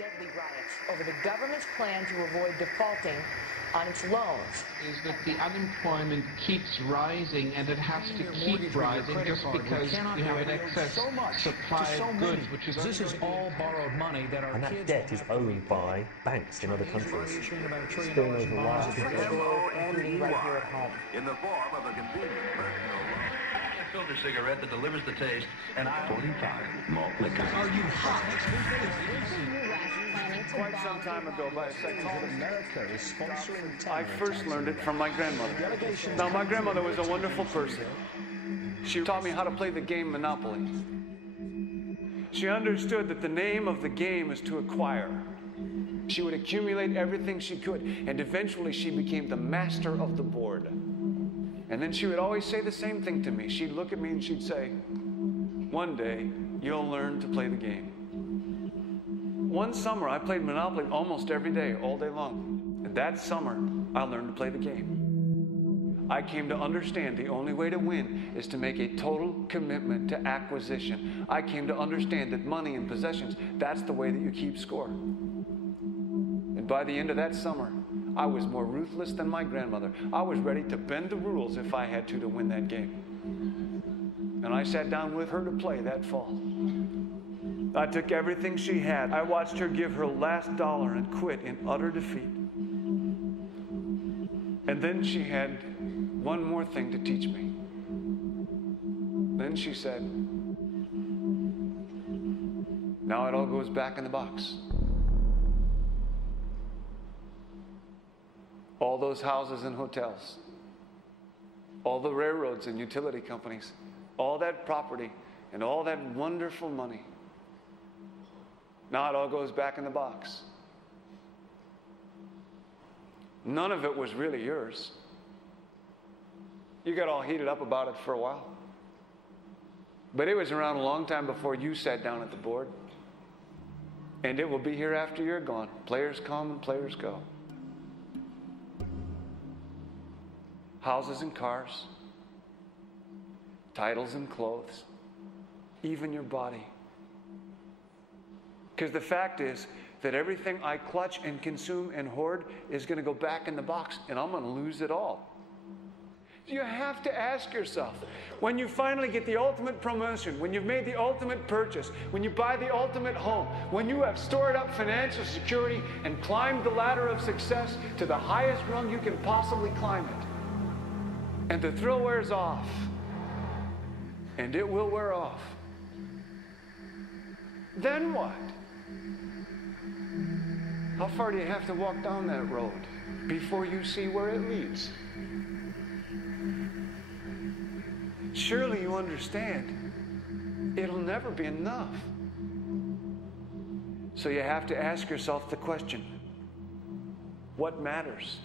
deadly riots over the government's plan to avoid defaulting on its loans. Is that the unemployment keeps rising, and it has to keep rising just because you have an excess supply of goods, which is this is all borrowed money that our and that debt is owned by banks in other countries. Spilling over lives. Including right here at home. In the form of a convenient personal loan. A filter cigarette that delivers the taste, and 45 malt liquor. Are you hot? Quite some time ago, by a second, America is sponsoring I first learned it from my grandmother. Now, my grandmother was a wonderful person. She taught me how to play the game Monopoly. She understood that the name of the game is to acquire. She would accumulate everything she could, and eventually she became the master of the board. And then she would always say the same thing to me. She'd look at me and she'd say, "One day, you'll learn to play the game." One summer, I played Monopoly almost every day, all day long. And that summer, I learned to play the game. I came to understand the only way to win is to make a total commitment to acquisition. I came to understand that money and possessions, that's the way that you keep score. And by the end of that summer, I was more ruthless than my grandmother. I was ready to bend the rules if I had to win that game. And I sat down with her to play that fall. I took everything she had. I watched her give her last dollar and quit in utter defeat. And then she had one more thing to teach me. Then she said, "Now it all goes back in the box." All those houses and hotels, all the railroads and utility companies, all that property and all that wonderful money. Now it all goes back in the box. None of it was really yours. You got all heated up about it for a while. But it was around a long time before you sat down at the board. And it will be here after you're gone. Players come and players go. Houses and cars, titles and clothes, even your body. Because the fact is that everything I clutch and consume and hoard is going to go back in the box, and I'm going to lose it all. You have to ask yourself, when you finally get the ultimate promotion, when you've made the ultimate purchase, when you buy the ultimate home, when you have stored up financial security and climbed the ladder of success to the highest rung you can possibly climb it, and the thrill wears off, and it will wear off, then what? How far do you have to walk down that road before you see where it leads? Surely you understand, it'll never be enough. So you have to ask yourself the question, what matters?